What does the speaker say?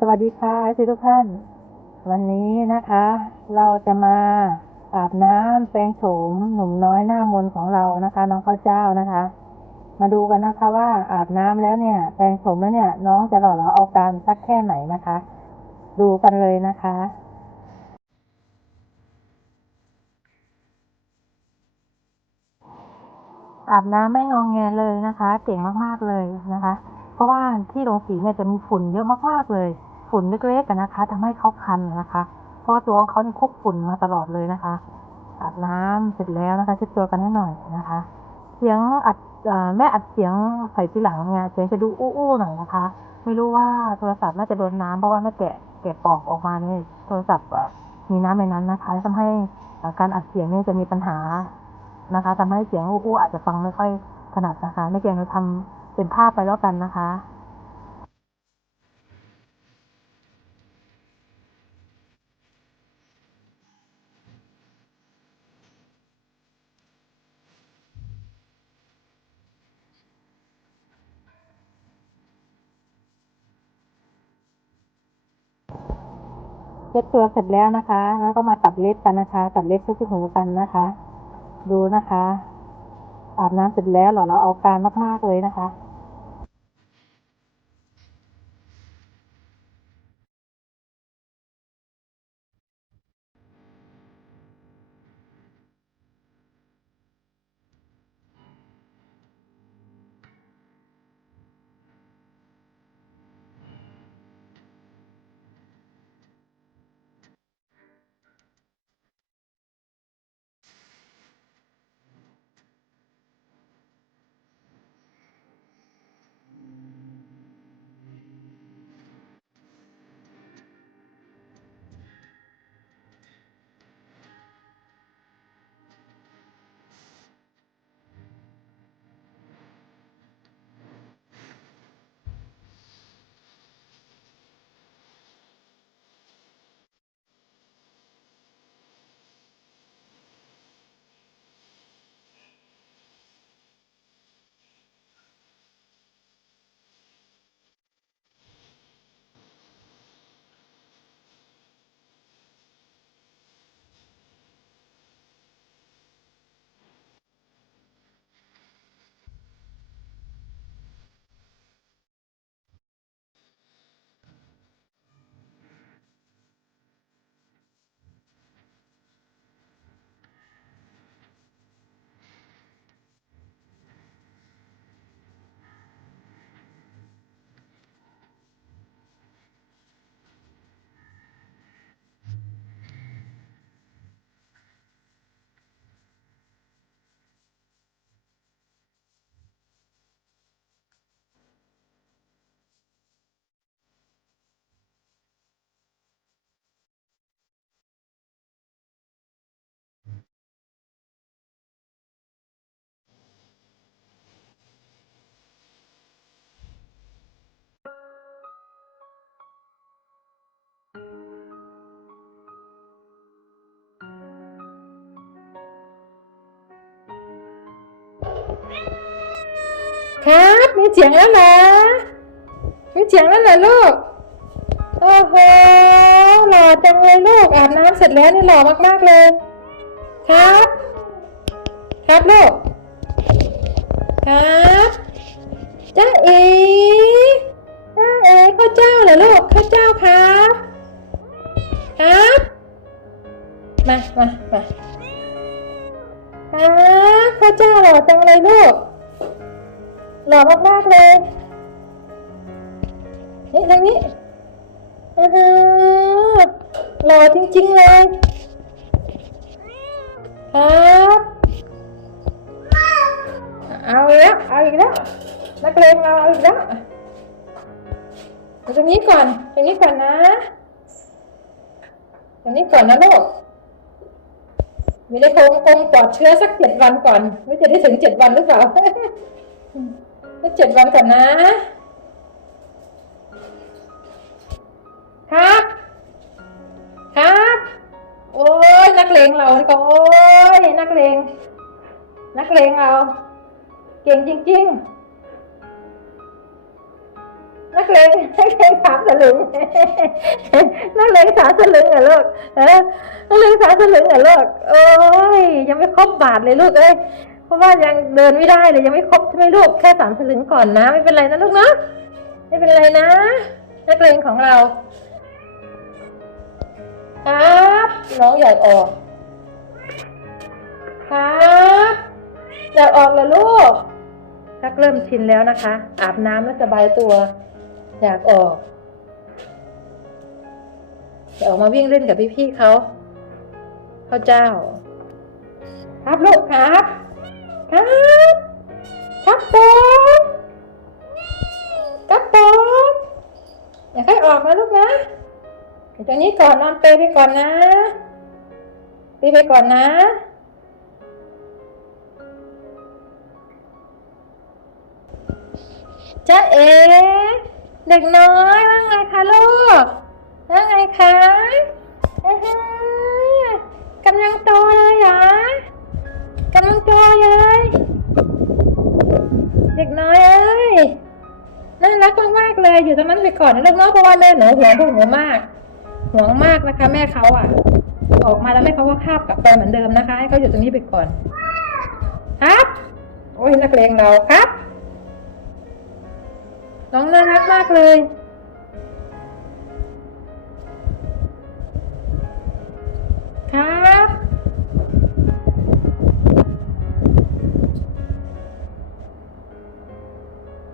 สวัสดีค่ะทุกท่าน วันนี้นะคะ เราจะมาอาบน้ำแปรงโฉมหนุ่มน้อยหน้ามนของเรานะคะ น้องข้าวเจ้านะคะ มาดูกันนะคะว่าอาบน้ำแล้วเนี่ยแปรงโฉมแล้วเนี่ย น้องจะหล่อเหลาเอาการสักแค่ไหนนะคะ ดูกันเลยนะคะอาบน้ำไม่งองแงเลยนะคะ เก่งมาก ๆ เลยนะคะ เพราะว่าที่โรงสีเนี่ยจะมีฝุ่นเยอะมากๆเลย ฝุ่นเล็กๆกันนะคะทำให้เขาคันนะคะ เพราะตัวของเขาเนี่ยคุกฝุ่นมาตลอดเลยนะคะอาบน้ำเสร็จแล้วนะคะเช็ดตัวกันให้หน่อยนะคะ เสียงอัดอแม่อัดเสียงใส่ทีหลังเนี่ยเสียงจะดูอู้ๆหน่อยนะคะ ไม่รู้ว่าโทรศัพท์น่าจะโดนน้ำเพราะว่าแม่แกะแกะปอกออกมาเนี่ยโทรศัพท์มีน้ำในนั้นนะคะทำให้การอัดเสียงเนี่ยจะมีปัญหานะคะทำให้เสียงอู้ๆอาจจะฟังไม่ค่อยถนัดนะคะแม่แกงจะทำ เป็นภาพไปแล้วกันนะคะเช็ดตัวเสร็จแล้วนะคะ แล้วก็มาตัดเล็บกันนะคะ ตัดเล็บเพื่อที่หูกันนะคะ ดูนะคะอาบน้ำเสร็จแล้วหรอเราเอาการมากๆเลยนะคะ ครับมีเสียงแล้วนะมีเสียงแล้วนะลูกโอ้โหหล่อจังเลยลูกอาบน้ำเสร็จแล้วนี่หล่อมากๆเลย ครับ ครับลูกครับจ้าเอ๋จ้าเอ๋ข้าเจ้าเหรอลูกข้าเจ้าครับครับมามามาครับข้าเจ้าหล่อจังเลยลูก หล่อมากๆเลยนี่ทางนี้อือหือหล่อจริงๆเลยครับเอาอีกแล้วเอาอีกแล้วนักเลงเราเอาอีกแล้วตรงนี้ก่อนตรงนี้ก่อนนะตรงนี้ก่อนนะลูกอยู่ในโคงคงปลอดเชื้อสักเจ็ดวันก่อน ไม่จะได้ถึงเจ็ดวันหรือเปล่า เจ็ดวันก่อนนะ ครับ ครับ โอ้ยนักเลงเราก็โอ้ยนักเลง นักเลงเรา เก่งจริง ๆ นักกเลงนักเลงสามสลึงนักเลงสามสลึงเหรอลูกเออนักเลงสามสลึงเหรอลูกโอ้ยยังไม่ครบบาทเลยลูกเอ้ย เพราะว่ายังเดินไม่ได้เลยยังไม่ครบใช่ไหมลูกแค่สามสลึงก่อนนะ ไม่เป็นไรนะลูกเนาะไม่เป็นไรนะนักเลงของเราครับน้องอยากออกครับอยากออกแล้วลูกทักเริ่มชินแล้วนะคะ อาบน้ำแล้วสบายตัว อยากออกอยากออกมาวิ่งเล่นกับพี่ๆเขาเข้าเจ้า ครับลูกครับ ครับครับผมครับผมอย่าให้ออกนะลูกนะอยู่ตรงนี้ก่อนนอนเปรย์ไปก่อนนะเปรย์ไปก่อนนะจ๊ะเอ๋เด็กน้อยว่าไงคะลูกว่าไงคะ กน้อยเอ้ยน่ารักมากๆเลย อยู่ตรงนั้นไปก่อนนะลูกเนาะเพราะว่าแม่หนูห่วงพวกหนูมากห่วงมากนะคะ แม่เขาอะ ออกมาแล้วแม่เขาก็คาบกลับไปเหมือนเดิมนะคะ ให้เขาอยู่ตรงนี้ไปก่อน ครับ โอ้ยนักเลงเราครับ น้องน่ารักมากเลย